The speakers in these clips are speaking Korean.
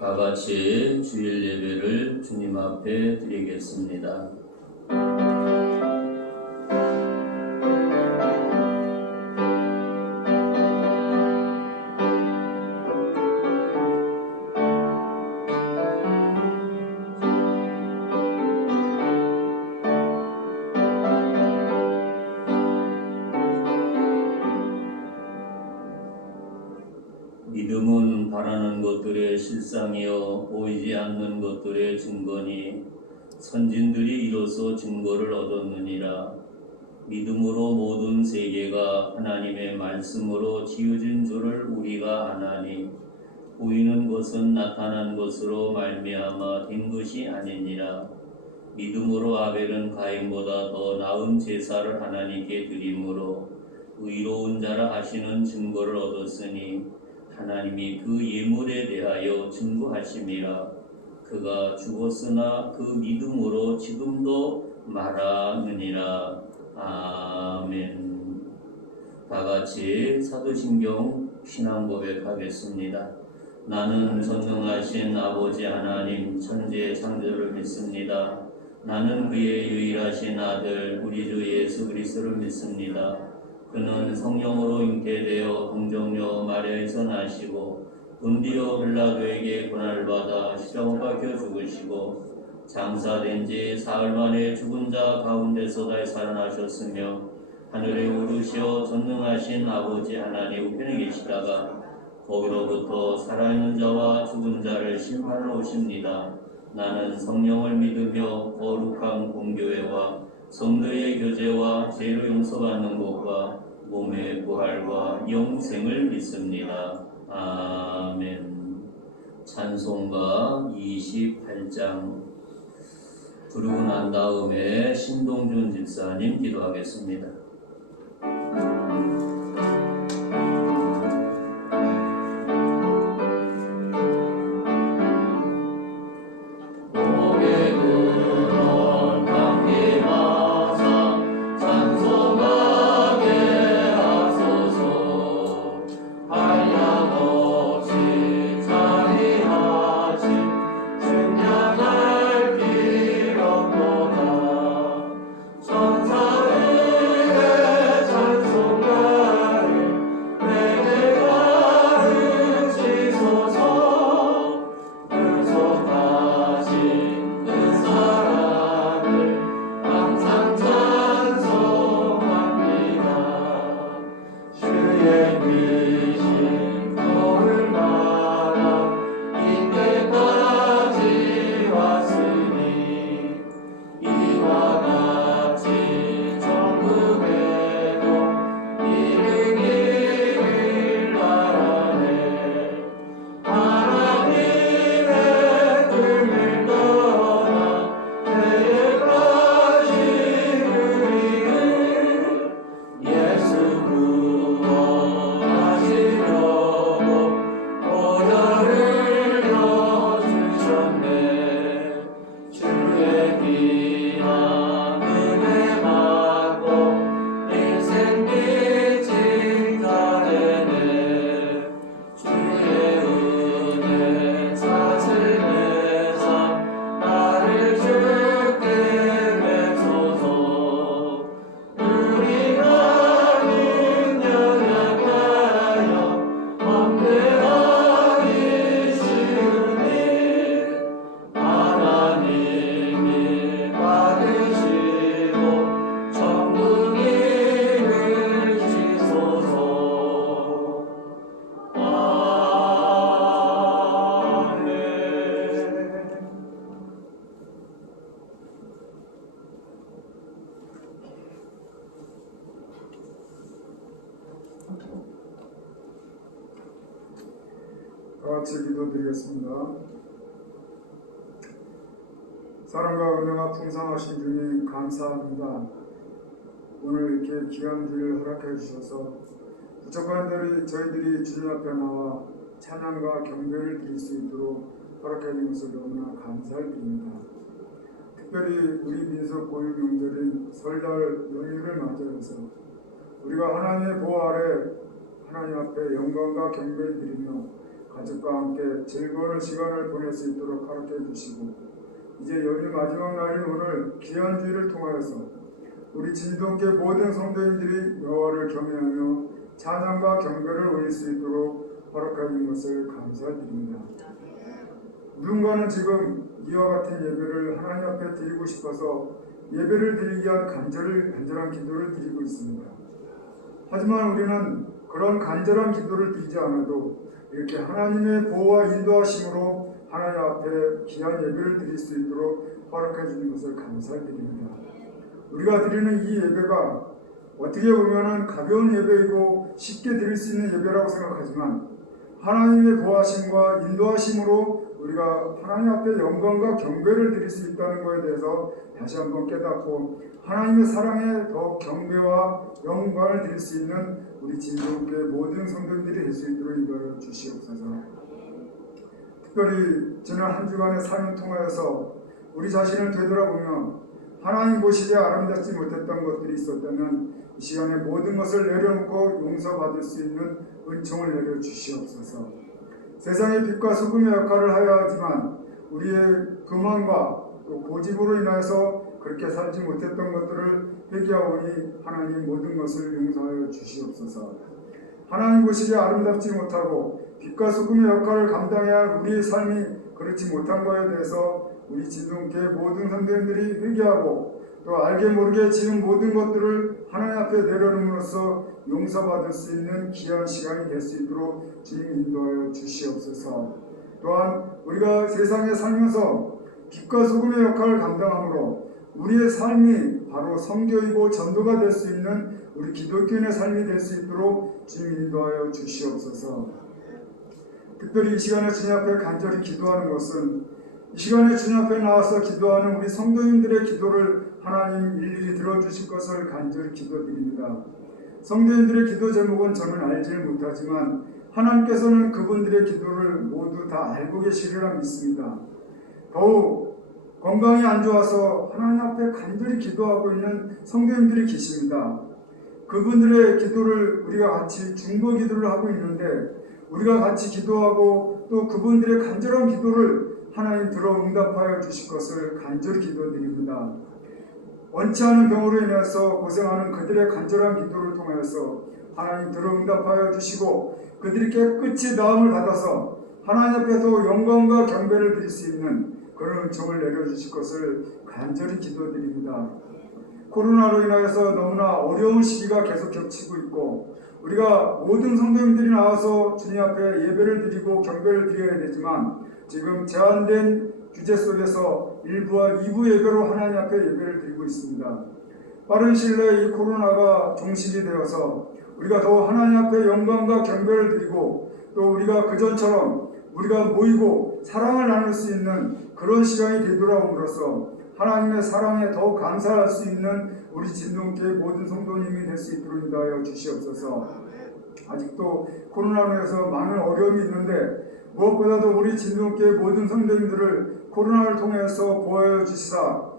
다 같이 주일 예배를 주님 앞에 드리겠습니다. 믿음은 바라는 것들의 실상이요 보이지 않는 것들의 증거니 선진들이 이로써 증거를 얻었느니라. 믿음으로 모든 세계가 하나님의 말씀으로 지어진 줄을 우리가 아나니 보이는 것은 나타난 것으로 말미암아 된 것이 아니니라. 믿음으로 아벨은 가인보다 더 나은 제사를 하나님께 드림으로 의로운 자라 하시는 증거를 얻었으니 하나님이 그 예물에 대하여 증거하심이라. 그가 죽었으나 그 믿음으로 지금도 말하느니라. 아멘. 다 같이 사도신경 신앙 고백하겠습니다. 나는 전능하신 아버지 하나님 천지의 창조를 믿습니다. 나는 그의 유일하신 아들 우리 주 예수 그리스도를 믿습니다. 그는 성령으로 잉태되어 동정녀 마리아에서 나시고 본디오 빌라도에게 고난을 받아 십자가 박혀 죽으시고 장사된 지 사흘 만에 죽은 자 가운데서 다시 살아나셨으며 하늘에 오르시어 전능하신 아버지 하나님 우편에 계시다가 거기로부터 살아있는 자와 죽은 자를 심판하러 오십니다. 나는 성령을 믿으며 거룩한 공교회와 성도의 교제와 죄를 용서받는 것과 몸의 부활과 영생을 믿습니다. 아멘. 찬송가 28장 부르고 난 다음에 신동준 집사님 기도하겠습니다. 같이 기도드리겠습니다. 사랑과 은혜가 풍성하신 주님 감사합니다. 오늘 이렇게 귀한 길 허락해 주셔서 부족한 대로 저희들이 주님 앞에 나와 찬양과 경배를 드릴 수 있도록 허락해 주신 것을 너무나 감사를 드립니다. 특별히 우리 민속 고유 명절인 설날 연휴를 맞이해서 우리가 하나님의 보호 아래 하나님 앞에 영광과 경배를 드리며 가장 가족과 함께 즐거운 시간을 보낼 수 있도록 허락해 주시고 이제 연휴 마지막 날인 오늘 귀한 주일을 통하여서 우리 진동교회 모든 성도님들이 여호와를 경외하며 찬양과 경배를 올릴 수 있도록 허락해 주신 것을 감사드립니다. 누군가는 지금 이와 같은 예배를 하나님 앞에 드리고 싶어서 예배를 드리기 위한 간절한 기도를 드리고 있습니다. 하지만 우리는 그런 간절한 기도를 드리지 않아도 이렇게 하나님의 보호와 인도하심으로 하나님 앞에 귀한 예배를 드릴 수 있도록 허락해 주는 것을 감사드립니다. 우리가 드리는 이 예배가 어떻게 보면 가벼운 예배이고 쉽게 드릴 수 있는 예배라고 생각하지만 하나님의 보호하심과 인도하심으로 우리가 하나님 앞에 영광과 경배를 드릴 수 있다는 것에 대해서 다시 한번 깨닫고 하나님의 사랑에 더 경배와 영광을 드릴 수 있는 우리 진동교회 모든 성도들이 될 수 있도록 인도하여 주시옵소서. 특별히 지난 한 주간의 삶을 통하여서 우리 자신을 되돌아보며 하나님 보시기에 아름답지 못했던 것들이 있었다면 이 시간에 모든 것을 내려놓고 용서받을 수 있는 은총을 내려주시옵소서. 세상의 빛과 소금의 역할을 하여야 하지만 우리의 교만과 또 고집으로 인하여서 그렇게 살지 못했던 것들을 회개하오니 하나님 모든 것을 용서하여 주시옵소서. 하나님 보시기에 아름답지 못하고 빛과 소금의 역할을 감당해야 할 우리의 삶이 그렇지 못한 것에 대해서 우리 진동교회 모든 성도님들이 회개하고 또 알게 모르게 지은 모든 것들을 하나님 앞에 내려놓음으로써 용서받을 수 있는 귀한 시간이 될 수 있도록 주님 인도하여 주시옵소서. 또한 우리가 세상에 살면서 빛과 소금의 역할을 감당함으로 우리의 삶이 바로 선교이고 전도가 될 수 있는 우리 기독교인의 삶이 될 수 있도록 주님 인도하여 주시옵소서. 특별히 이 시간에 주님 앞에 간절히 기도하는 것은 이 시간에 주님 앞에 나와서 기도하는 우리 성도님들의 기도를 하나님 일일이 들어주실 것을 간절히 기도드립니다. 성도님들의 기도 제목은 저는 알지를 못하지만 하나님께서는 그분들의 기도를 모두 다 알고 계시리라 믿습니다. 더욱 건강이 안 좋아서 하나님 앞에 간절히 기도하고 있는 성도님들이 계십니다. 그분들의 기도를 우리가 같이 중보 기도를 하고 있는데 우리가 같이 기도하고 또 그분들의 간절한 기도를 하나님 들어 응답하여 주실 것을 간절히 기도드립니다. 원치 않은 병으로 인해서 고생하는 그들의 간절한 기도를 통해서 하나님 들어 응답하여 주시고 그들이 깨끗이 나음을 받아서 하나님 앞에서 영광과 경배를 드릴 수 있는 그런 은총을 내려주실 것을 간절히 기도드립니다. 코로나로 인하여서 너무나 어려운 시기가 계속 겹치고 있고 우리가 모든 성도님들이 나와서 주님 앞에 예배를 드리고 경배를 드려야 되지만 지금 제한된 규제 속에서 1부와 2부 예배로 하나님 앞에 예배를 드리고 있습니다. 빠른 시일 내에 이 코로나가 종식이 되어서 우리가 더 하나님 앞에 영광과 경배를 드리고 또 우리가 그전처럼 우리가 모이고 사랑을 나눌 수 있는 그런 시간이 되돌아옴으로써 하나님의 사랑에 더욱 감사할 수 있는 우리 진동교회 모든 성도님이 될 수 있도록 인도하여 주시옵소서. 아직도 코로나로 인해서 많은 어려움이 있는데 무엇보다도 우리 진동교회 모든 성도님들을 코로나를 통해서 보호해 주시사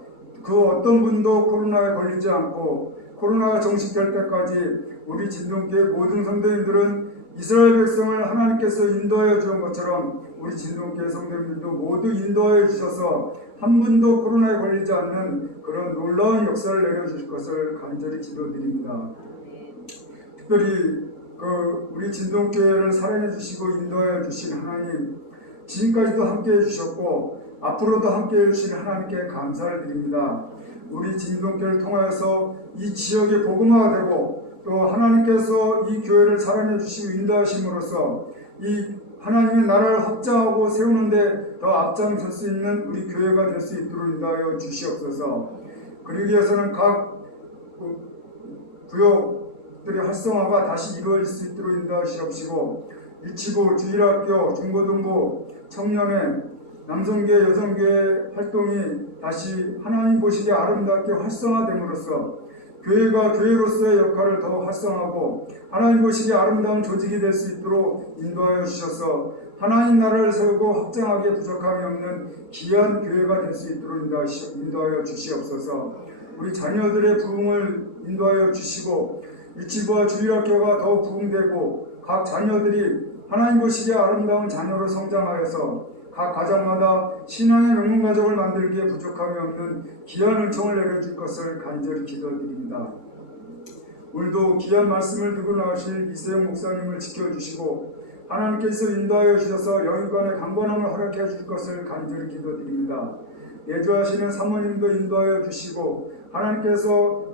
그 어떤 분도 코로나에 걸리지 않고 코로나가 종식될 때까지 우리 진동교회 모든 성도님들은 이스라엘 백성을 하나님께서 인도하여 주신 것처럼 우리 진동교회 성도님들도 모두 인도하여 주셔서 한 분도 코로나에 걸리지 않는 그런 놀라운 역사를 내려주실 것을 간절히 기도드립니다. 특별히 우리 진동교회를 사랑해 주시고 인도하여 주신 하나님, 지금까지도 함께해 주셨고 앞으로도 함께해 주실 하나님께 감사를 드립니다. 우리 진동교회를 통하여서 이 지역의 복음화가 되고 또 하나님께서 이 교회를 사랑해 주시고 인도하심으로써 이 하나님의 나라를 확장하고 세우는데 더 앞장설 수 있는 우리 교회가 될 수 있도록 인도하여 주시옵소서. 그러기 위해서는 각 구역들의 활성화가 다시 이루어질 수 있도록 인도하시옵시고 일치부, 주일학교, 중고등부, 청년회, 남성교회, 여성교회 활동이 다시 하나님 보시기에 아름답게 활성화됨으로써 교회가 교회로서의 역할을 더 활성화하고 하나님 보시기에 아름다운 조직이 될 수 있도록 인도하여 주셔서 하나님 나라를 세우고 확장하기에 부족함이 없는 귀한 교회가 될 수 있도록 인도하여 주시옵소서. 우리 자녀들의 부흥을 인도하여 주시고 일치부와 주일학교가 더 부흥되고 각 자녀들이 하나님 보시기에 아름다운 자녀로 성장하여서 각 가정마다 신앙의 명문 가족을 만들기에 부족함이 없는 귀한 은총을 내려줄 것을 간절히 기도드립니다. 오늘도 귀한 말씀을 들고 나오실 이세영 목사님을 지켜주시고 하나님께서 인도하여 주셔서 영육간의 강건함을 허락해 줄 것을 간절히 기도드립니다. 내주하시는 사모님도 인도하여 주시고 하나님께서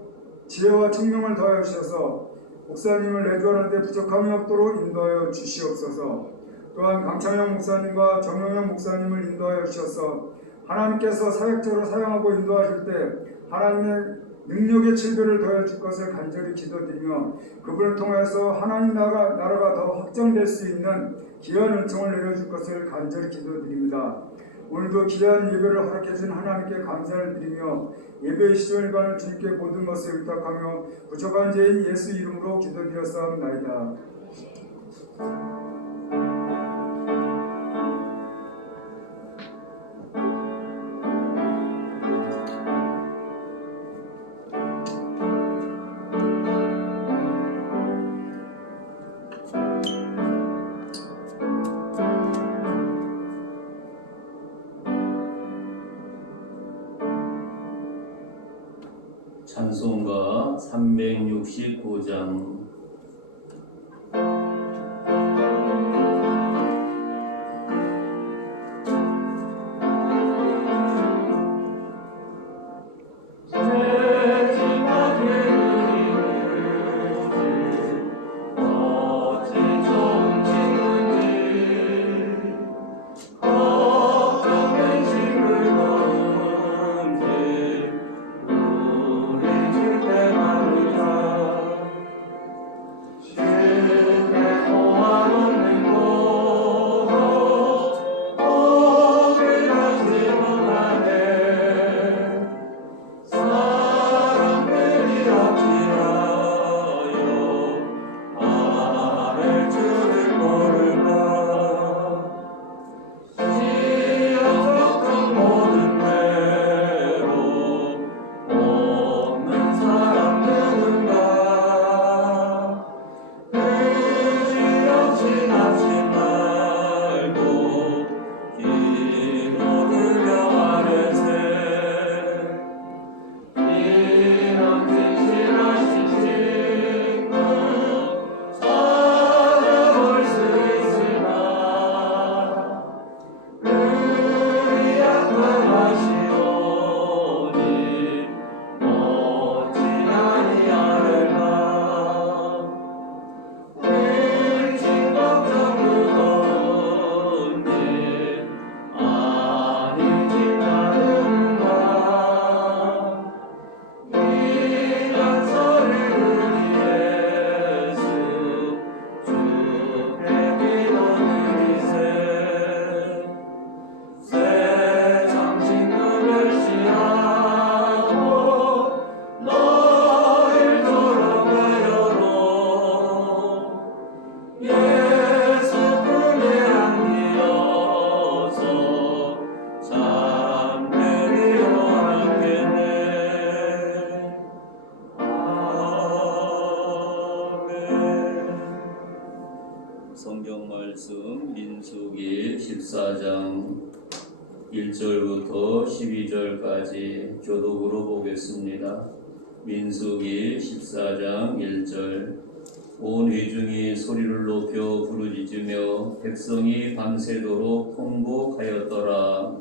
지혜와 총명을 더하여 주셔서 목사님을 내주하는 데 부족함이 없도록 인도하여 주시옵소서. 또한 강창영 목사님과 정영영 목사님을 인도하여 주셔서 하나님께서 사역자로 사용하고 인도하실 때 하나님의 능력의 칠배를 더해 줄 것을 간절히 기도드리며 그분을 통해서 하나님 나라가 더 확장될 수 있는 귀한 은총을 내려줄 것을 간절히 기도드립니다. 오늘도 귀한 예배를 허락해 주신 하나님께 감사를 드리며 예배의 시간을 주님께 모든 것을 의탁하며 부족한 죄인 예수 이름으로 기도드렸사옵나이다. 찬송가 369장. 성경 말씀 민수기 14장 1절부터 12절까지 교독으로 보겠습니다. 민수기 14장 1절. 온 회중이 소리를 높여 부르짖으며 백성이 밤새도록 통곡하였더라.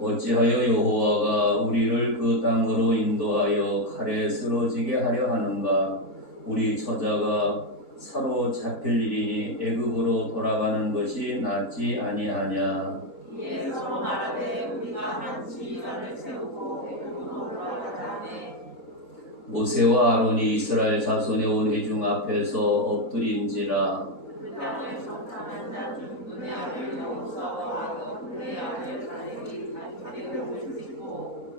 어찌하여 여호와가 우리를 그 땅으로 인도하여 칼에 쓰러지게 하려 하는가? 우리 처자가 사로잡힐 일이니 애굽으로 돌아가는 것이 낫지 아니하냐? 이에 서로 말하되 우리가 한 지휘관을 세우고 애굽으로 돌아가자 하네. 모세와 아론이 이스라엘 자손의 온 회중 앞에서 엎드린지라. 그 땅을 정탐한 자 중 눈의 아들 여호수아와 눈의 아들 갈렙이 자기를 모시고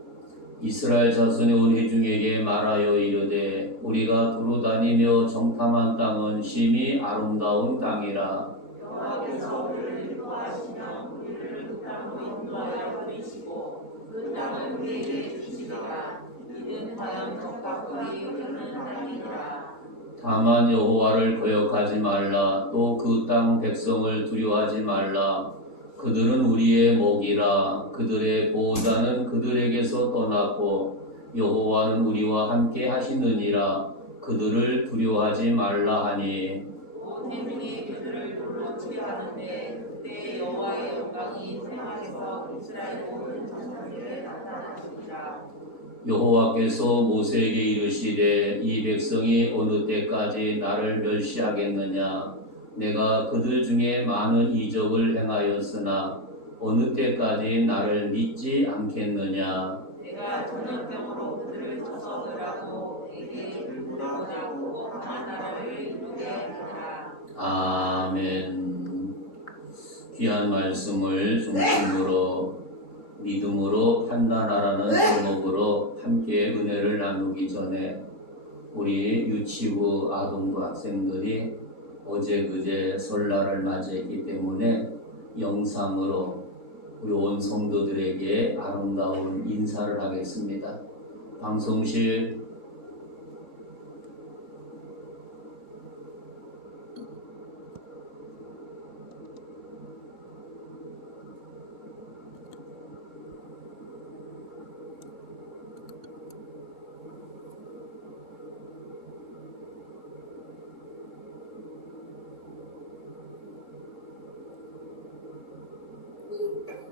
이스라엘 자손의 온 회중에게 말하여 이르되 우리가 두루 다니며 정탐한 땅은 심히 아름다운 땅이라. 여호와께서 우리를 인도하시며 우리를 그 땅으로 인도하여 보이시고 그 땅을 우리에게 주시리라. 이는 과연 적과 꿀이 흐르는 땅이니라. 다만 여호와를 거역하지 말라. 또 그 땅 백성을 두려워하지 말라. 그들은 우리의 목이라. 그들의 보호자는 그들에게서 떠났고 여호와는 우리와 함께 하시느니라. 그들을 두려워하지 말라 하니. 온 태중이 그들을 돌로 치게 하는데 그때 여호와의 영광이 세상에서 이스라엘 모든 전사들에 나타나시리라. 여호와께서 모세에게 이르시되 이 백성이 어느 때까지 나를 멸시하겠느냐. 내가 그들 중에 많은 이적을 행하였으나 어느 때까지 나를 믿지 않겠느냐. 내가 전염병으로 그들을 쳐서 멸하고 내게 그들보다 크고 강한 나라를 이루게 하리라. 아멘. 귀한 말씀을 중심으로 믿음으로 판단하라는 제목으로 함께 은혜를 나누기 전에 우리 유치부 아동부 학생들이 어제 그제 설날을 맞이했기 때문에 영상으로 우리 온 성도들에게 아름다운 인사를 하겠습니다. 방송실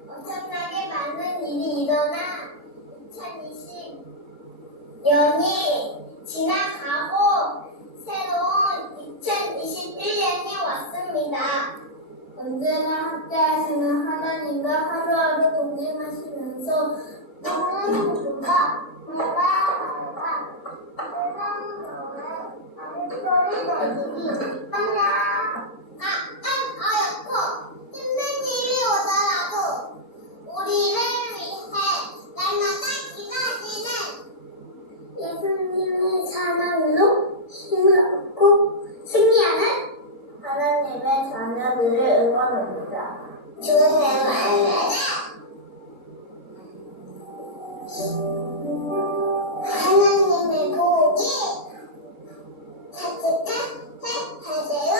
엄청나게 많은 일이 일어나 2020년이 지나가고 새로운 2021년이 왔습니다. 언제나 함께하시는 하나님과 하루하루 동행하시면서 영원과 내가 세상 너의 소리 내주니 하나 어렵고 힘든 일이 오더라도 우리를 위해 날마다 기도하시는 예수님의 사랑으로 힘을 얻고 승리하는 하나님의 자녀들을 응원합니다. 주의 하나님의 복이 가득한 하세요.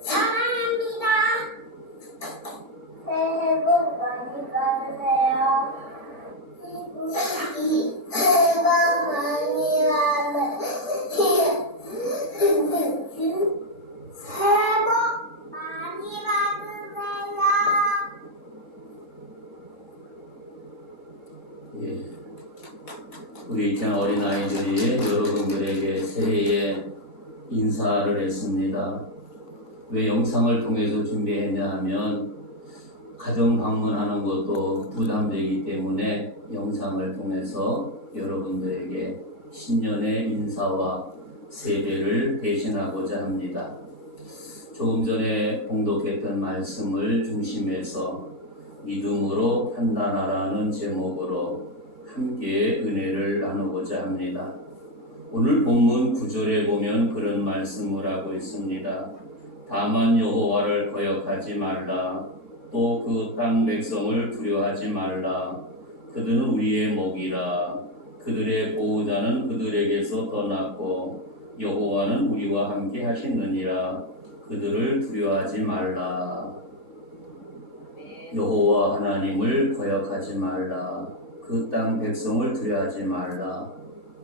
사랑합니다. 새해 복 많이 받으세요. 새해 복 많이 받으세요. 새해 복 많이 받으세요. 예. 우리 이찬 어린아이들이 여러분들에게 새해에 인사를 했습니다. 왜 영상을 통해서 준비했냐 하면 가정 방문하는 것도 부담되기 때문에 영상을 통해서 여러분들에게 신년의 인사와 세배를 대신하고자 합니다. 조금 전에 봉독했던 말씀을 중심해서 믿음으로 판단하라는 제목으로 함께 은혜를 나누고자 합니다. 오늘 본문 9절에 보면 그런 말씀을 하고 있습니다. 다만 여호와를 거역하지 말라. 또 그 땅 백성을 두려워하지 말라. 그들은 우리의 목이라. 그들의 보호자는 그들에게서 떠났고 여호와는 우리와 함께 하시느니라. 그들을 두려워하지 말라. 여호와 하나님을 거역하지 말라. 그 땅 백성을 두려워하지 말라.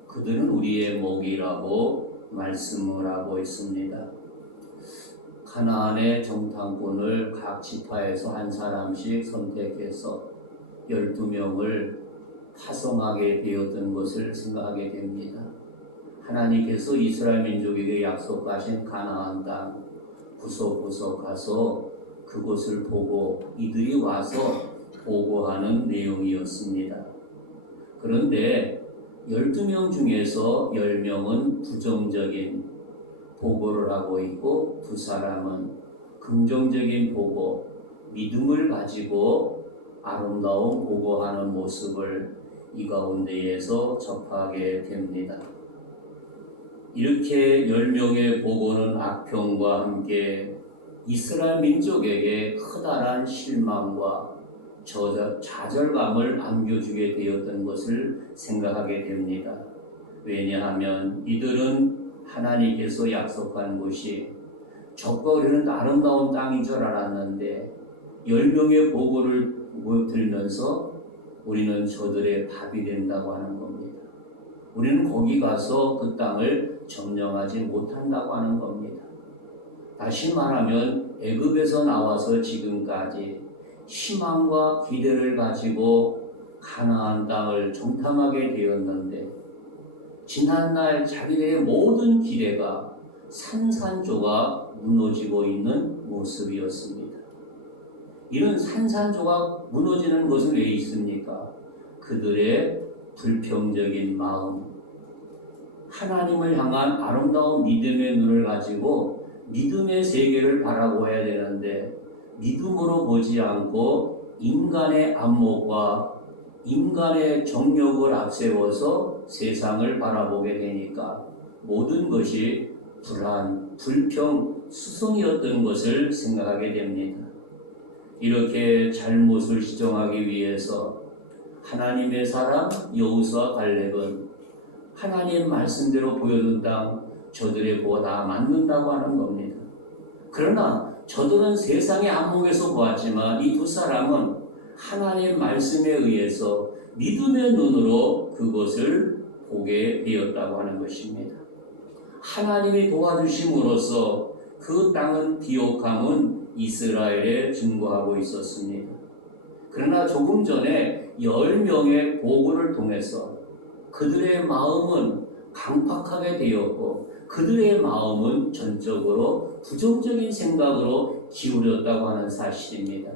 그들은 우리의 목이라고 말씀을 하고 있습니다. 가나안의 정탐꾼을 각 지파에서 한 사람씩 선택해서 12명을 파송하게 되었던 것을 생각하게 됩니다. 하나님께서 이스라엘 민족에게 약속하신 가나안 땅 구석구석 가서 그곳을 보고 이들이 와서 보고하는 내용이었습니다. 그런데 12명 중에서 10명은 부정적인 보고를 하고 있고 두 사람은 긍정적인 보고, 믿음을 가지고 아름다운 보고하는 모습을 이 가운데에서 접하게 됩니다. 이렇게 10명의 보고는 악평과 함께 이스라엘 민족에게 커다란 실망과 좌절감을 안겨주게 되었던 것을 생각하게 됩니다. 왜냐하면 이들은 하나님께서 약속한 곳이 적과 우리는 아름다운 땅인 줄 알았는데 10명의 보고를 들면서 우리는 저들의 밥이 된다고 하는 겁니다. 우리는 거기 가서 그 땅을 점령하지 못한다고 하는 겁니다. 다시 말하면 애굽에서 나와서 지금까지 희망과 기대를 가지고 가나안 땅을 정탐하게 되었는데 지난날 자기들의 모든 기대가 산산조각 무너지고 있는 모습이었습니다. 이런 산산조각 무너지는 것은 왜 있습니까? 그들의 불평적인 마음, 하나님을 향한 아름다운 믿음의 눈을 가지고 믿음의 세계를 바라보아야 되는데 믿음으로 보지 않고 인간의 안목과 인간의 정욕을 앞세워서 세상을 바라보게 되니까 모든 것이 불안, 불평, 수성이었던 것을 생각하게 됩니다. 이렇게 잘못을 시정하기 위해서 하나님의 사람 여호수아 갈렙은 하나님 말씀대로 보여준 땅 저들의 보다 맞는다고 하는 겁니다. 그러나 저들은 세상의 안목에서 보았지만 이 두 사람은 하나님 말씀에 의해서 믿음의 눈으로 그것을 보게 되었다고 하는 것입니다. 하나님이 도와주심으로써 그 땅은 비옥함은 이스라엘에 증거하고 있었습니다. 그러나 조금 전에 10명의 보고를 통해서 그들의 마음은 강팍하게 되었고 그들의 마음은 전적으로 부정적인 생각으로 기울였다고 하는 사실입니다.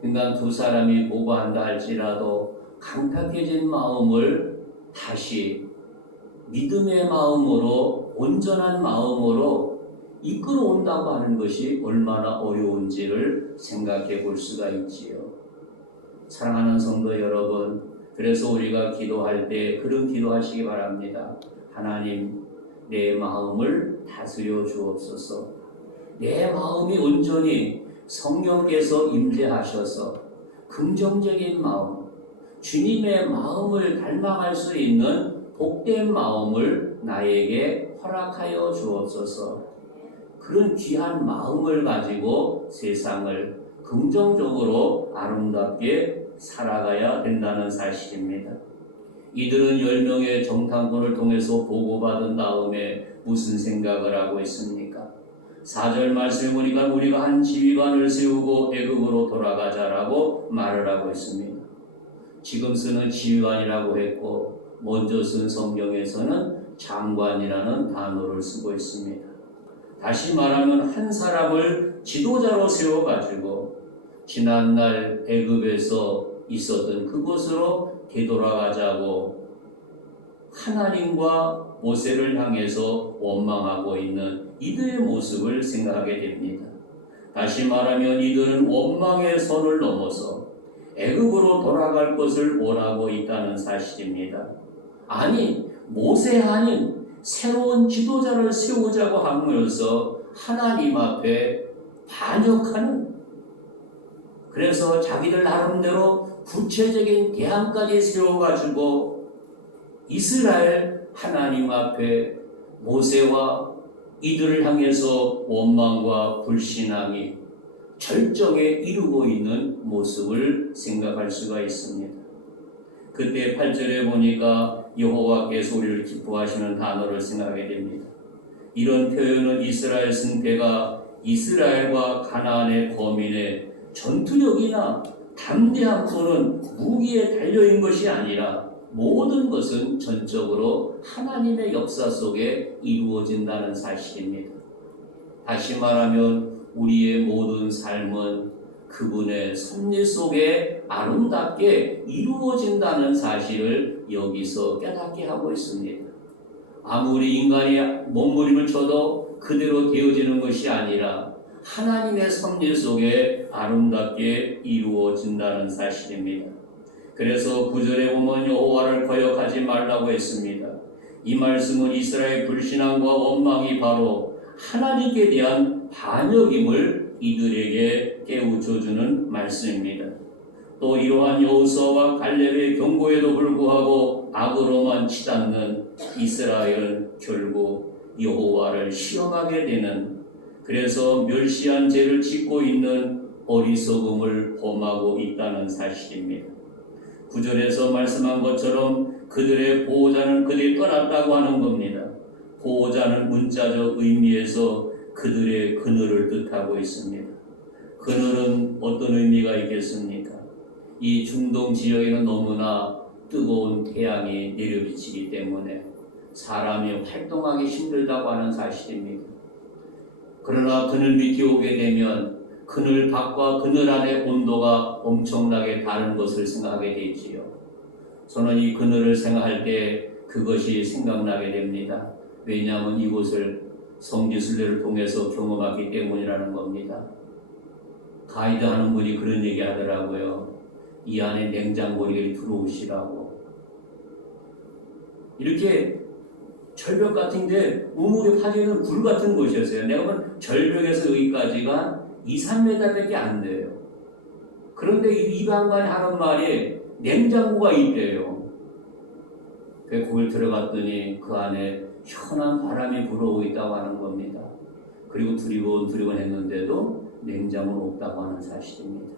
그러니까 두 사람이 보고한다 할지라도 강팍해진 마음을 다시 믿음의 마음으로 온전한 마음으로 이끌어온다고 하는 것이 얼마나 어려운지를 생각해 볼 수가 있지요. 사랑하는 성도 여러분, 그래서 우리가 기도할 때 그런 기도하시기 바랍니다. 하나님, 내 마음을 다스려 주옵소서. 내 마음이 온전히 성령께서 임재하셔서 긍정적인 마음, 주님의 마음을 닮아갈 수 있는 복된 마음을 나에게 허락하여 주옵소서. 그런 귀한 마음을 가지고 세상을 긍정적으로 아름답게 살아가야 된다는 사실입니다. 이들은 10명의 정탐꾼을 통해서 보고받은 다음에 무슨 생각을 하고 있습니까? 4절 말씀에 보니까 우리가 한 지휘관을 세우고 애굽으로 돌아가자라고 말을 하고 있습니다. 지금 쓰는 지휘관이라고 했고 먼저 쓴 성경에서는 장관이라는 단어를 쓰고 있습니다. 다시 말하면 한 사람을 지도자로 세워가지고 지난날 애굽에서 있었던 그곳으로 되돌아가자고 하나님과 모세를 향해서 원망하고 있는 이들의 모습을 생각하게 됩니다. 다시 말하면 이들은 원망의 선을 넘어서 애굽으로 돌아갈 것을 원하고 있다는 사실입니다. 아니, 모세 아닌 새로운 지도자를 세우자고 하면서 하나님 앞에 반역하는, 그래서 자기들 나름대로 구체적인 대안까지 세워가지고 이스라엘 하나님 앞에 모세와 이들을 향해서 원망과 불신앙이 절정에 이르고 있는 모습을 생각할 수가 있습니다. 그때 8절에 보니까 여호와께서 우리를 기뻐하시는 단어를 생각하게 됩니다. 이런 표현은 이스라엘 승패가 이스라엘과 가나안의 거민의 전투력이나 담대한 푸는 무기에 달려있는 것이 아니라 모든 것은 전적으로 하나님의 역사 속에 이루어진다는 사실입니다. 다시 말하면 우리의 모든 삶은 그분의 섭리 속에 아름답게 이루어진다는 사실을 여기서 깨닫게 하고 있습니다. 아무리 인간이 몸부림을 쳐도 그대로 되어지는 것이 아니라 하나님의 섭리 속에 아름답게 이루어진다는 사실입니다. 그래서 9절에 보면 여호와를 거역하지 말라고 했습니다. 이 말씀은 이스라엘 불신앙과 원망이 바로 하나님께 대한 반역임을 이들에게 깨우쳐주는 말씀입니다. 또 이러한 여호수아와 갈렙의 경고에도 불구하고 악으로만 치닫는 이스라엘은 결국 여호와를 시험하게 되는, 그래서 멸시한 죄를 짓고 있는 어리석음을 범하고 있다는 사실입니다. 9절에서 말씀한 것처럼 그들의 보호자는 그들이 떠났다고 하는 겁니다. 보호자는 문자적 의미에서 그들의 그늘을 뜻하고 있습니다. 그늘은 어떤 의미가 있겠습니까? 이 중동 지역에는 너무나 뜨거운 태양이 내려비치기 때문에 사람이 활동하기 힘들다고 하는 사실입니다. 그러나 그늘 밑에 오게 되면 그늘 밖과 그늘 안의 온도가 엄청나게 다른 것을 생각하게 되지요. 저는 이 그늘을 생각할 때 그것이 생각나게 됩니다. 왜냐하면 이곳을 성지순례를 통해서 경험하기 때문이라는 겁니다. 가이드 하는 분이 그런 얘기 하더라고요. 이 안에 냉장고에 들어오시라고. 이렇게 절벽 같은데 우물이 파지는 굴 같은 곳이었어요. 내가 보면 절벽에서 여기까지가 2, 3m밖에 안 돼요. 그런데 이 이방관이 하는 말이 냉장고가 있대요. 거길 들어갔더니 그 안에 시원한 바람이 불어오고 있다고 하는 겁니다. 그리고 두리번 했는데도 냉장고는 없다고 하는 사실입니다.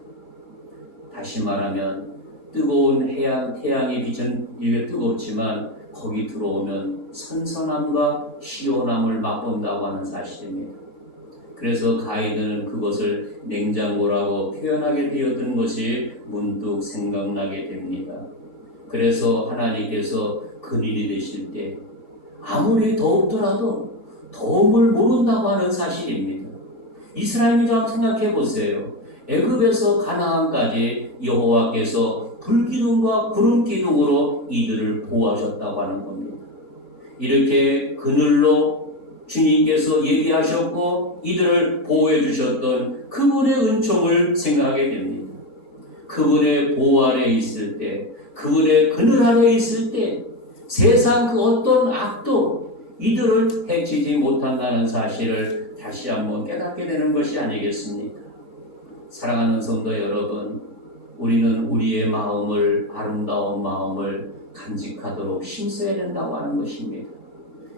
다시 말하면 뜨거운 태양의 빛은 이게 뜨겁지만 거기 들어오면 선선함과 시원함을 맛본다고 하는 사실입니다. 그래서 가이드는 그것을 냉장고라고 표현하게 되었던 것이 문득 생각나게 됩니다. 그래서 하나님께서 그늘이 되실 때 아무리 더웁더라도 더움을 모른다고 하는 사실입니다. 이스라엘을 한번 생각해 보세요. 애굽에서 가나안까지 여호와께서 불기둥과 구름기둥으로 이들을 보호하셨다고 하는 겁니다. 이렇게 그늘로 주님께서 얘기하셨고 이들을 보호해 주셨던 그분의 은총을 생각하게 됩니다. 그분의 보호 아래 있을 때, 그분의 그늘 아래 있을 때 세상 그 어떤 악도 이들을 해치지 못한다는 사실을 다시 한번 깨닫게 되는 것이 아니겠습니까? 사랑하는 성도 여러분, 우리는 우리의 마음을, 아름다운 마음을 간직하도록 힘써야 된다고 하는 것입니다.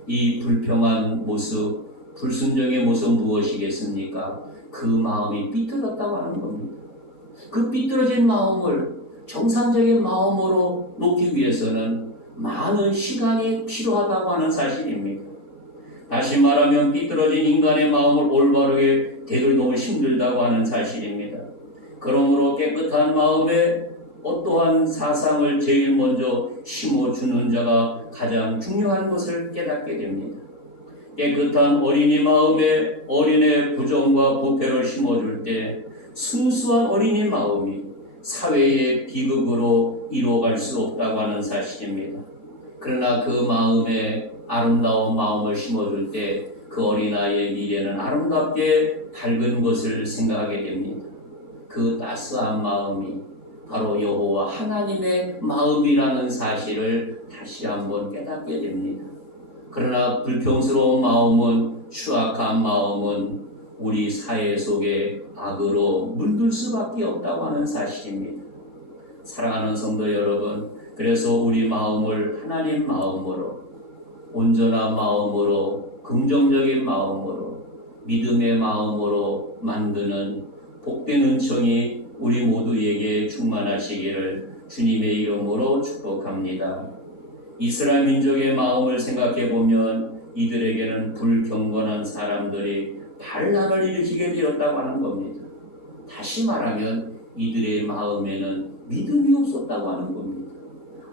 이 불평한 모습, 불순종의 모습 무엇이겠습니까? 그 마음이 삐뚤었다고 하는 겁니다. 그 삐뚤어진 마음을 정상적인 마음으로 놓기 위해서는 많은 시간이 필요하다고 하는 사실입니다. 다시 말하면 삐뚤어진 인간의 마음을 올바르게 되돌 너무 힘들다고 하는 사실입니다. 그러므로 깨끗한 마음에 어떠한 사상을 제일 먼저 심어주는 자가 가장 중요한 것을 깨닫게 됩니다. 깨끗한 어린이 마음에 어린의 부정과 부패를 심어줄 때 순수한 어린이 마음이 사회의 비극으로 이루어갈 수 없다고 하는 사실입니다. 그러나 그 마음에 아름다운 마음을 심어줄 때 그 어린아이의 미래는 아름답게 밝은 것을 생각하게 됩니다. 그 따스한 마음이 바로 여호와 하나님의 마음이라는 사실을 다시 한번 깨닫게 됩니다. 그러나 불평스러운 마음은, 추악한 마음은 우리 사회 속에 악으로 물들 수밖에 없다고 하는 사실입니다. 사랑하는 성도 여러분, 그래서 우리 마음을 하나님 마음으로, 온전한 마음으로, 긍정적인 마음으로, 믿음의 마음으로 만드는 복된 은총이 우리 모두에게 충만하시기를 주님의 이름으로 축복합니다. 이스라엘 민족의 마음을 생각해 보면 이들에게는 불경건한 사람들이 반란을 일으키게 되었다고 하는 겁니다. 다시 말하면 이들의 마음에는 믿음이 없었다고 하는 겁니다.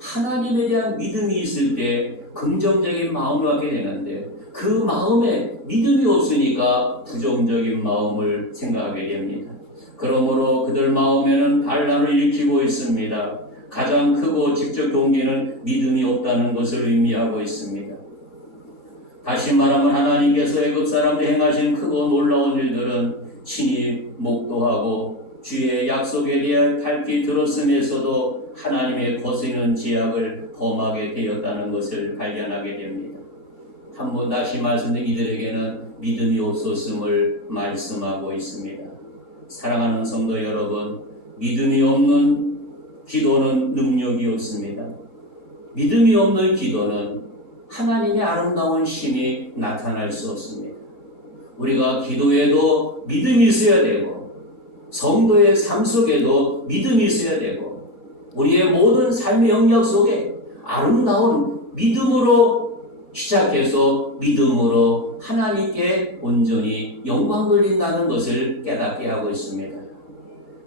하나님에 대한 믿음이 있을 때 긍정적인 마음을 갖게 되는데 그 마음에 믿음이 없으니까 부정적인 마음을 생각하게 됩니다. 그러므로 그들 마음에는 반란을 일으키고 있습니다. 가장 크고 직접 동기는 믿음이 없다는 것을 의미하고 있습니다. 다시 말하면 하나님께서 애굽 사람들이 행하신 크고 놀라운 일들은 친히 목도하고 주의 약속에 대해 밝히 들었음에서도 하나님의 거스르는 제약을 범하게 되었다는 것을 발견하게 됩니다. 한번 다시 말씀드린 이들에게는 믿음이 없었음을 말씀하고 있습니다. 사랑하는 성도 여러분, 믿음이 없는 기도는 능력이 없습니다. 믿음이 없는 기도는 하나님의 아름다운 힘이 나타날 수 없습니다. 우리가 기도에도 믿음이 있어야 되고 성도의 삶 속에도 믿음이 있어야 되고 우리의 모든 삶의 영역 속에 아름다운 믿음으로 시작해서 믿음으로 하나님께 온전히 영광 돌린다는 것을 깨닫게 하고 있습니다.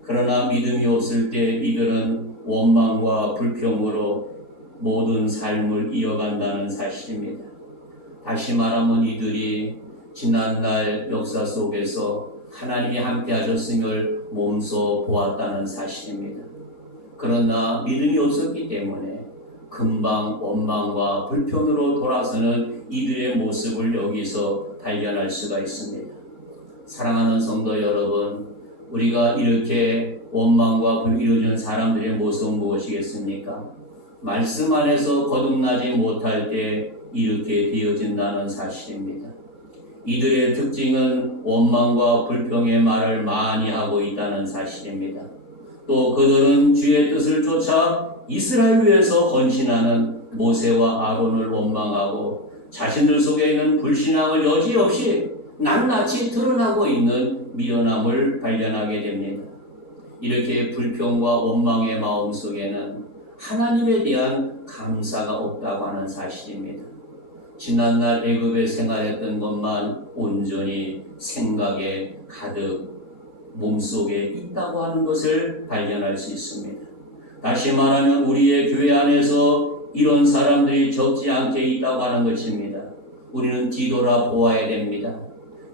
그러나 믿음이 없을 때 이들은 원망과 불평으로 모든 삶을 이어간다는 사실입니다. 다시 말하면 이들이 지난날 역사 속에서 하나님이 함께 하셨음을 몸소 보았다는 사실입니다. 그러나 믿음이 없었기 때문에 금방 원망과 불평으로 돌아서는 이들의 모습을 여기서 발견할 수가 있습니다. 사랑하는 성도 여러분, 우리가 이렇게 원망과 불평이 이루어지는 사람들의 모습은 무엇이겠습니까? 말씀 안에서 거듭나지 못할 때 이렇게 되어진다는 사실입니다. 이들의 특징은 원망과 불평의 말을 많이 하고 있다는 사실입니다. 또 그들은 주의 뜻을 쫓아 이스라엘 위해서 헌신하는 모세와 아론을 원망하고 자신들 속에 있는 불신앙을 여지없이 낱낱이 드러나고 있는 미련함을 발견하게 됩니다. 이렇게 불평과 원망의 마음 속에는 하나님에 대한 감사가 없다고 하는 사실입니다. 지난날 애굽에 생활했던 것만 온전히 생각에 가득 몸속에 있다고 하는 것을 발견할 수 있습니다. 다시 말하면 우리의 교회 안에서 이런 사람들이 적지 않게 있다고 하는 것입니다. 우리는 뒤돌아 보아야 됩니다.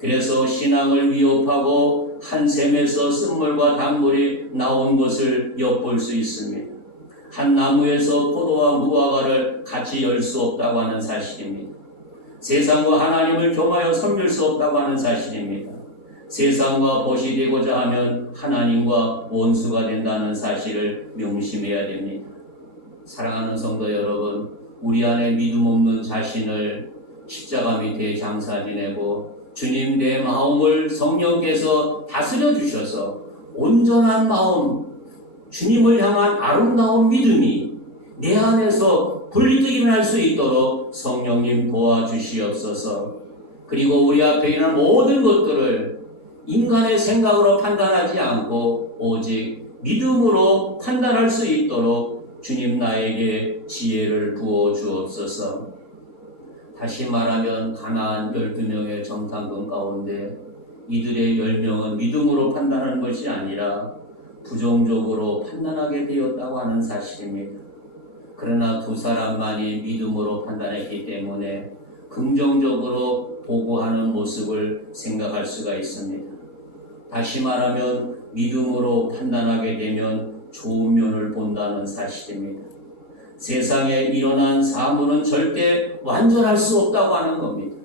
그래서 신앙을 위협하고 한 샘에서 쓴물과 단물이 나온 것을 엿볼 수 있습니다. 한 나무에서 포도와 무화과를 같이 열 수 없다고 하는 사실입니다. 세상과 하나님을 겸하여 섬길 수 없다고 하는 사실입니다. 세상과 벗이 되고자 하면 하나님과 원수가 된다는 사실을 명심해야 됩니다. 사랑하는 성도 여러분, 우리 안에 믿음 없는 자신을 십자가 밑에 장사 지내고 주님 내 마음을 성령께서 다스려 주셔서 온전한 마음, 주님을 향한 아름다운 믿음이 내 안에서 불리게 일어날 수 있도록 성령님 도와주시옵소서. 그리고 우리 앞에 있는 모든 것들을 인간의 생각으로 판단하지 않고 오직 믿음으로 판단할 수 있도록 주님 나에게 지혜를 부어 주옵소서. 다시 말하면 가나안 12명의 정탐꾼 가운데 이들의 10명은 믿음으로 판단하는 것이 아니라 부정적으로 판단하게 되었다고 하는 사실입니다. 그러나 두 사람만이 믿음으로 판단했기 때문에 긍정적으로 보고하는 모습을 생각할 수가 있습니다. 다시 말하면 믿음으로 판단하게 되면 좋은 면을 본다는 사실입니다. 세상에 일어난 사물은 절대 완전할 수 없다고 하는 겁니다.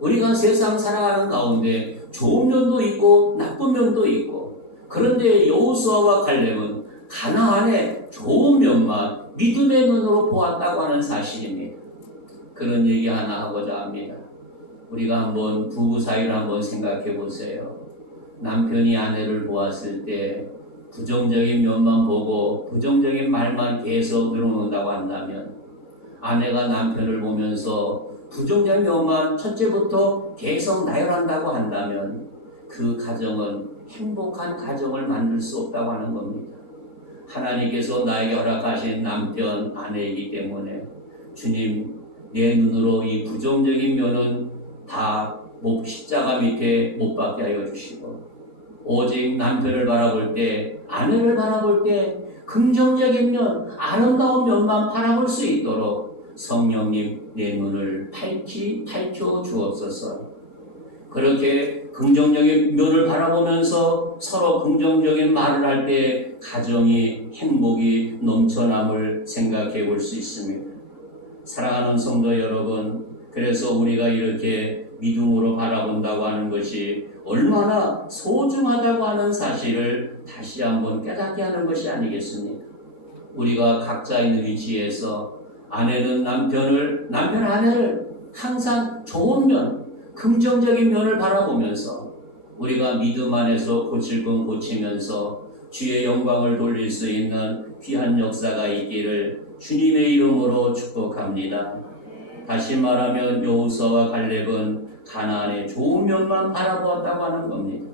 우리가 세상 살아가는 가운데 좋은 면도 있고 나쁜 면도 있고, 그런데 여호수아와 갈렙은 가나안의 좋은 면만 믿음의 눈으로 보았다고 하는 사실입니다. 그런 얘기 하나 하고자 합니다. 우리가 한번 부부 사이를 한번 생각해 보세요. 남편이 아내를 보았을 때 부정적인 면만 보고 부정적인 말만 계속 늘어놓는다고 한다면, 아내가 남편을 보면서 부정적인 면만 첫째부터 계속 나열한다고 한다면 그 가정은 행복한 가정을 만들 수 없다고 하는 겁니다. 하나님께서 나에게 허락하신 남편, 아내이기 때문에 주님, 내 눈으로 이 부정적인 면은 다 십자가 밑에 못 박게 하여 주시고, 오직 남편을 바라볼 때, 아내를 바라볼 때 긍정적인 면, 아름다운 면만 바라볼 수 있도록 성령님 내 눈을 밝혀 주옵소서. 그렇게 긍정적인 면을 바라보면서 서로 긍정적인 말을 할 때 가정이 행복이 넘쳐남을 생각해 볼 수 있습니다. 사랑하는 성도 여러분, 그래서 우리가 이렇게 믿음으로 바라본다고 하는 것이 얼마나 소중하다고 하는 사실을 다시 한번 깨닫게 하는 것이 아니겠습니까? 우리가 각자 있는 위치에서 아내는 남편 아내를 항상 좋은 면, 긍정적인 면을 바라보면서 우리가 믿음 안에서 고칠 건 고치면서 주의 영광을 돌릴 수 있는 귀한 역사가 있기를 주님의 이름으로 축복합니다. 다시 말하면 여호수아와 갈렙은 가나안의 좋은 면만 바라보았다고 하는 겁니다.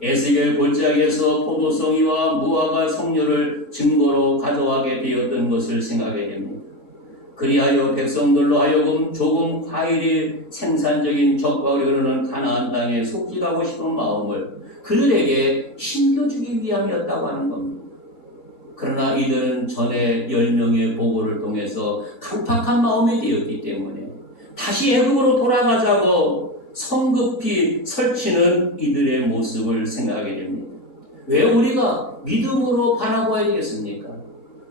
에스겔 골짜기에서 포도송이와 무화과 석류를 증거로 가져가게 되었던 것을 생각하게 됩니다. 그리하여 백성들로 하여금 조금 과일이 생산적인 적과울이 흐르는 가나안 땅에 속히 가고 싶은 마음을 그들에게 심겨주기 위함이었다고 하는 겁니다. 그러나 이들은 전에 10명의 보고를 통해서 강팍한 마음이 되었기 때문에 다시 애굽으로 돌아가자고 성급히 설치는 이들의 모습을 생각하게 됩니다. 왜 우리가 믿음으로 바라봐야 되겠습니까?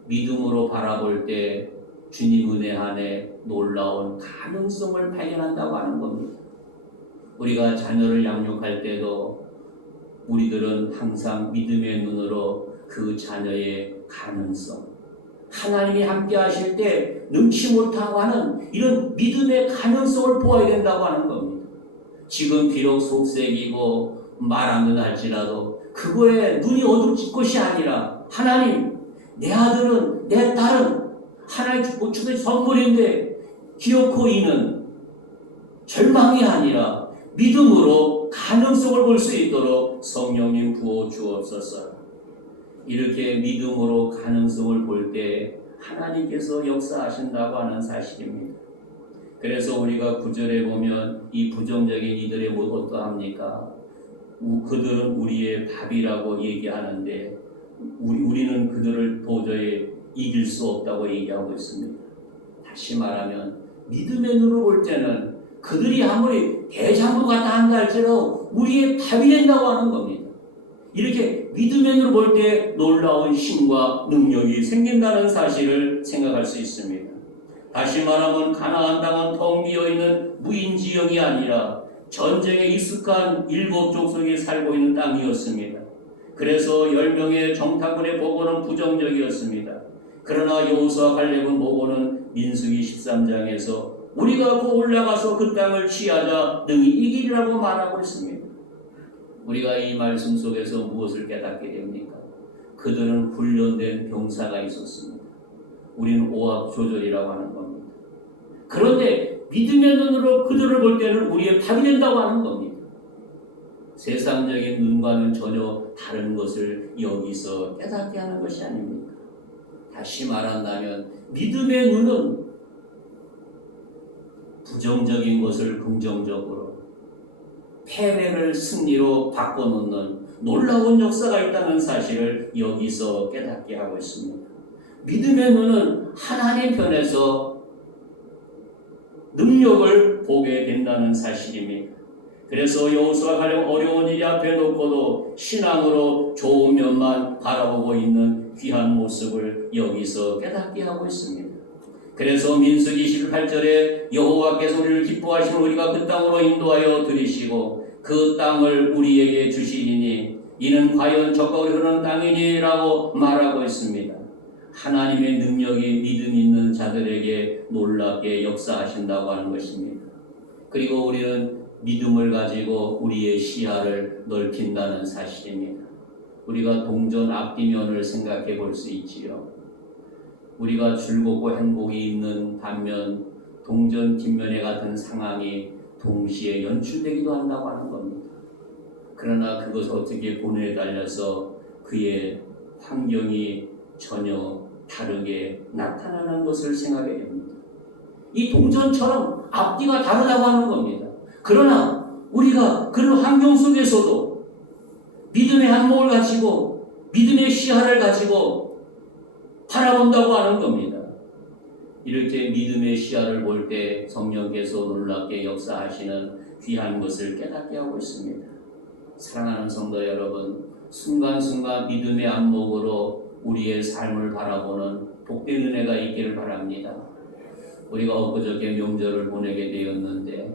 믿음으로 바라볼 때 주님 은혜 안에 놀라운 가능성을 발견한다고 하는 겁니다. 우리가 자녀를 양육할 때도 우리들은 항상 믿음의 눈으로 그 자녀의 가능성, 하나님이 함께 하실 때 능치 못하고 하는 이런 믿음의 가능성을 보아야 된다고 하는 겁니다. 지금 비록 속색이고 말 안 된다 할지라도 그거에 눈이 어둡질 것이 아니라 하나님, 내 아들은 내 딸은 하나님 주신 선물인데 기어코 이는 절망이 아니라 믿음으로 가능성을 볼 수 있도록 성령님 부어 주옵소서. 이렇게 믿음으로 가능성을 볼 때 하나님께서 역사하신다고 하는 사실입니다. 그래서 우리가 9절에 보면 이 부정적인 이들의 모습 어떠합니까? 그들은 우리의 밥이라고 얘기하는데 우리는 그들을 도저히 이길 수 없다고 얘기하고 있습니다. 다시 말하면 믿음의 눈으로 볼 때는 그들이 아무리 대장부 같다 한다 할지라도 우리의 밥이 된다고 하는 겁니다. 이렇게 믿음의 눈으로 볼 때 놀라운 힘과 능력이 생긴다는 사실을 생각할 수 있습니다. 다시 말하면 가나안 땅은 텅 비어있는 무인지역이 아니라 전쟁에 익숙한 7족속이 살고 있는 땅이었습니다. 그래서 10명의 정탐꾼의 보고는 부정적이었습니다. 그러나 여호수아 갈렙은 보고는 민수기 13장에서 우리가 곧 올라가서 그 땅을 취하자 능히 이기리라고 말하고 있습니다. 우리가 이 말씀 속에서 무엇을 깨닫게 됩니까? 그들은 훈련된 병사가 있었습니다. 우리는 오합조절이라고 하는 겁니다. 그런데 믿음의 눈으로 그들을 볼 때는 우리의 밥이 된다고 하는 겁니다. 세상적인 눈과는 전혀 다른 것을 여기서 깨닫게 하는 것이 아닙니까? 다시 말한다면 믿음의 눈은 부정적인 것을 긍정적으로, 패배를 승리로 바꿔놓는 놀라운 역사가 있다는 사실을 여기서 깨닫게 하고 있습니다. 믿음의 눈은 하나님 편에서 능력을 보게 된다는 사실입니다. 그래서 여호수아 갈렙은 어려운 일이 앞에 놓고도 신앙으로 좋은 면만 바라보고 있는 귀한 모습을 여기서 깨닫게 하고 있습니다. 그래서 민수기 28절에 여호와께서 우리를 기뻐하시면 우리가 그 땅으로 인도하여 들이시고 그 땅을 우리에게 주시리니 이는 과연 적과 흐르는 땅이니라고 말하고 있습니다. 하나님의 능력이 믿음 있는 자들에게 놀랍게 역사하신다고 하는 것입니다. 그리고 우리는 믿음을 가지고 우리의 시야를 넓힌다는 사실입니다. 우리가 동전 앞뒤면을 생각해 볼 수 있지요. 우리가 즐겁고 행복이 있는 반면 동전 뒷면에 같은 상황이 동시에 연출되기도 한다고 하는 겁니다. 그러나 그것을 어떻게 보내에 달려서 그의 환경이 전혀 다르게 나타나는 것을 생각하게 됩니다. 이 동전처럼 앞뒤가 다르다고 하는 겁니다. 그러나 우리가 그런 환경 속에서도 믿음의 안목을 가지고 믿음의 시야를 가지고 바라본다고 하는 겁니다. 이렇게 믿음의 시야를 볼 때 성령께서 놀랍게 역사하시는 귀한 것을 깨닫게 하고 있습니다. 사랑하는 성도 여러분, 순간순간 믿음의 안목으로 우리의 삶을 바라보는 복된 은혜가 있기를 바랍니다. 우리가 엊그저께 명절을 보내게 되었는데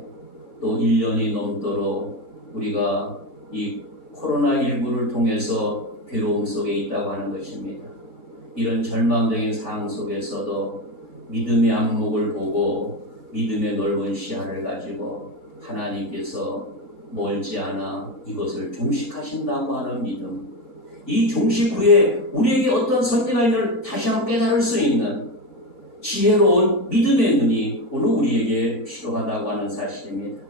또 1년이 넘도록 우리가 이 코로나19를 통해서 괴로움 속에 있다고 하는 것입니다. 이런 절망적인 상황 속에서도 믿음의 안목을 보고 믿음의 넓은 시야를 가지고 하나님께서 멀지 않아 이것을 종식하신다고 하는 믿음, 이 종식 후에 우리에게 어떤 선택가 있는 다시 한번 깨달을 수 있는 지혜로운 믿음의 눈이 오늘 우리에게 필요하다고 하는 사실입니다.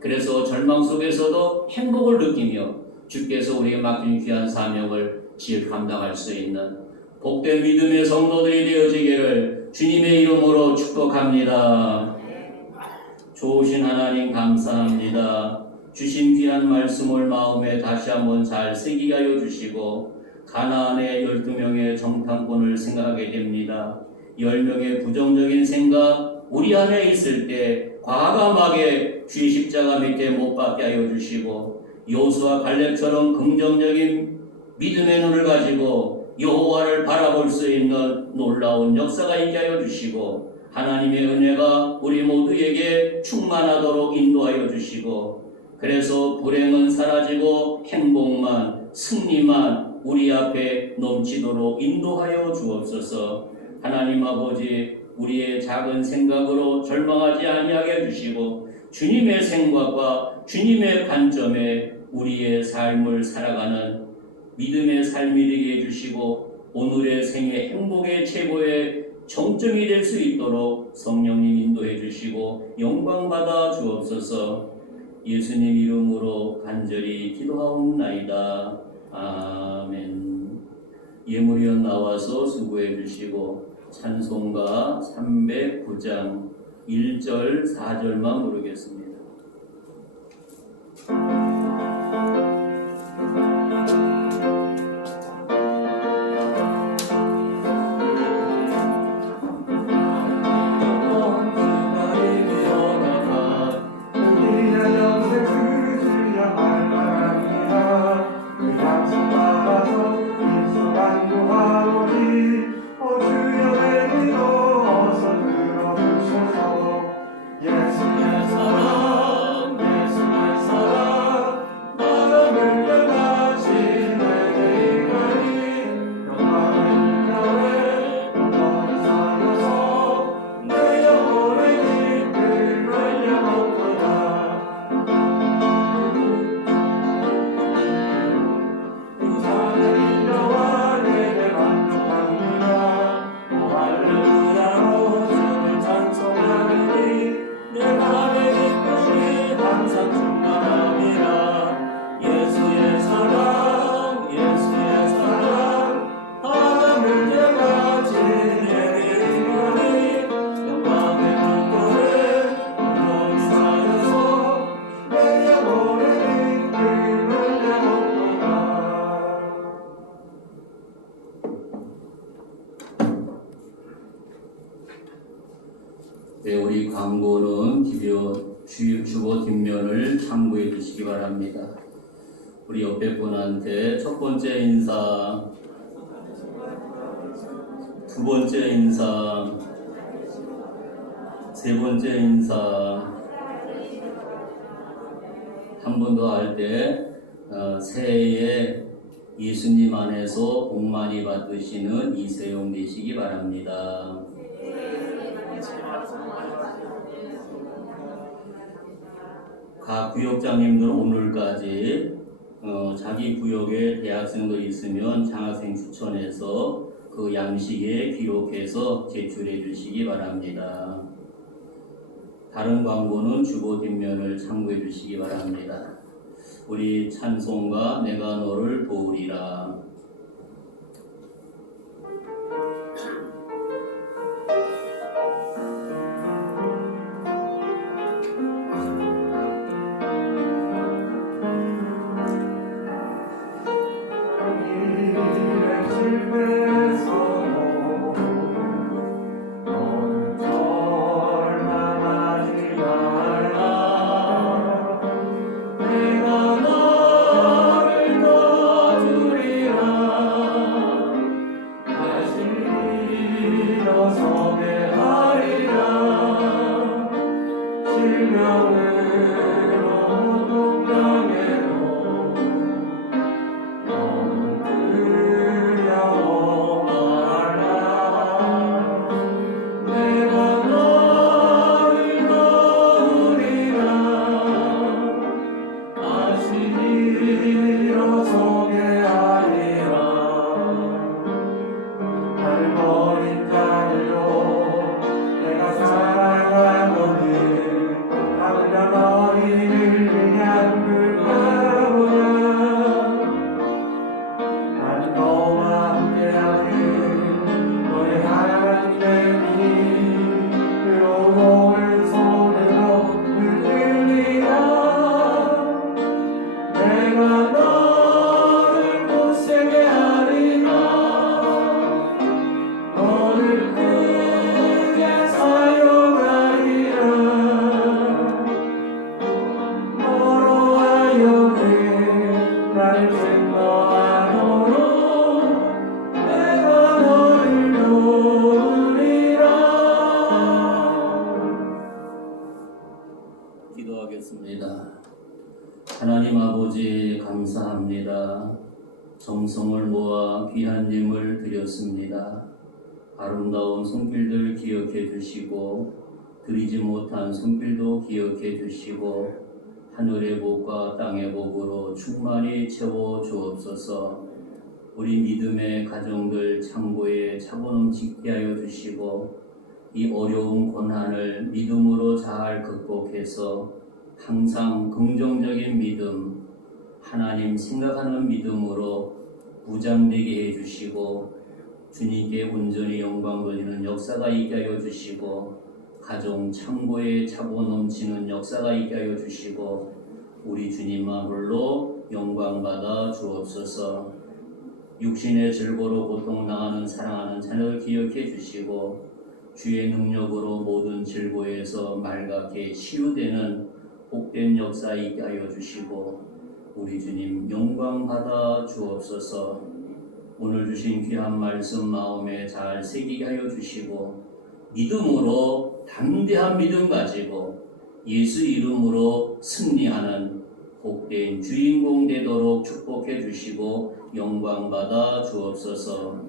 그래서 절망 속에서도 행복을 느끼며 주께서 우리에게 맡긴 귀한 사명을 질 감당할 수 있는 복된 믿음의 성도들이 되어지기를 주님의 이름으로 축복합니다. 좋으신 하나님 감사합니다. 주신 귀한 말씀을 마음에 다시 한번 잘 새기게 하여 주시고 가나안의 12명의 정탐꾼을 생각하게 됩니다. 10명의 부정적인 생각 우리 안에 있을 때 과감하게 주의 십자가 밑에 못 박게 하여 주시고 여호수아 갈렙처럼 긍정적인 믿음의 눈을 가지고 여호와를 바라볼 수 있는 놀라운 역사가 있게 하여 주시고 하나님의 은혜가 우리 모두에게 충만하도록 인도하여 주시고 그래서 불행은 사라지고 행복만 승리만 우리 앞에 넘치도록 인도하여 주옵소서. 하나님 아버지 우리의 작은 생각으로 절망하지 아니하게 해주시고 주님의 생각과 주님의 관점에 우리의 삶을 살아가는 믿음의 삶이 되게 해주시고 오늘의 생애 행복의 최고의 정점이 될 수 있도록 성령님 인도해 주시고 영광 받아 주옵소서. 예수님 이름으로 간절히 기도하옵나이다. 아멘. 예물위원 나와서 수고해 주시고 찬송가 309장 1절 4절만 부르겠습니다. 네, 우리 광고는 주보 뒷면을 참고해 주시기 바랍니다. 우리 옆에 분한테 첫 번째 인사, 두 번째 인사, 세 번째 인사, 한 번 더 할 때 새해에 예수님 안에서 복 많이 받으시는 이세용 되시기 바랍니다. 각 구역장님들은 오늘까지 자기 구역에 대학생들 있으면 장학생 추천해서 그 양식에 기록해서 제출해 주시기 바랍니다. 다른 광고는 주보 뒷면을 참고해 주시기 바랍니다. 우리 찬송가 내가 너를 도우리라. 내가 너를 도우리라. 너와 함께하는 너의 하나님의 빛으로 오른손으로 흔들리라. 내가 너를 굳세게 하리라. 너를 크게 사용하리라. 너로 하여금 나를 생각하도록 내가 너를 도우리라. 기도하겠습니다. 하나님 아버지 감사합니다. 정성을 모아 귀한 예물 드렸습니다. 아름다운 손길들 기억해 주시고 드리지 못한 손길도 기억해 주시고 하늘의 복과 땅의 복으로 충만히 채워 주옵소서. 우리 믿음의 가정들 창고에 차고 넘치게 하여 주시고 이 어려운 고난을 믿음으로 잘 극복해서 항상 긍정적인 믿음, 하나님 생각하는 믿음으로 무장되게 해주시고 주님께 온전히 영광 돌리는 역사가 있게 하여 주시고 가정 창고에 차고 넘치는 역사가 있게 하여 주시고 우리 주님만 홀로 영광 받아 주옵소서. 육신의 즐거로 고통당하는 사랑하는 자녀를 기억해 주시고 주의 능력으로 모든 질고에서 맑게 치유되는 복된 역사 있게 하여 주시고 우리 주님 영광 받아 주옵소서. 오늘 주신 귀한 말씀 마음에 잘 새기게 하여 주시고 믿음으로 담대한 믿음 가지고 예수 이름으로 승리하는 복된 주인공 되도록 축복해 주시고 영광 받아 주옵소서.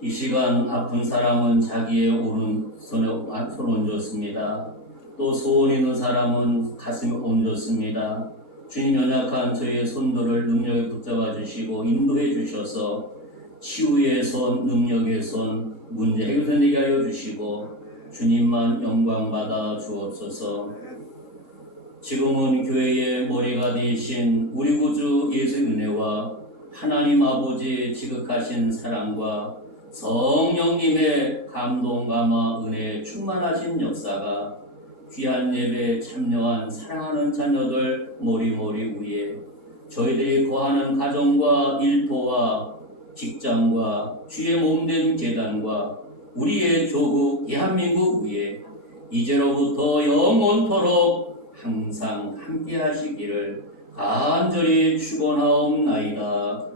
이 시간 아픈 사람은 자기의 오른손에 손 얹었습니다. 또 소원 있는 사람은 가슴에 얹었습니다. 주님 연약한 저의 손들을 능력에 붙잡아 주시고 인도해 주셔서 치유의 손, 능력의 손, 문제 해결되게 하여 주시고 주님만 영광 받아 주옵소서. 지금은 교회의 머리가 되신 우리 구주 예수의 은혜와 하나님 아버지의 지극하신 사랑과 성령님의 감동 감화 은혜에 충만하신 역사가 귀한 예배에 참여한 사랑하는 자녀들 모리모리 위에 저희들이 거하는 가정과 일터와 직장과 주의 몸된 재단과 우리의 조국 대한민국 위에 이제로부터 영원토록 항상 함께 하시기를 간절히 축원하옵나이다.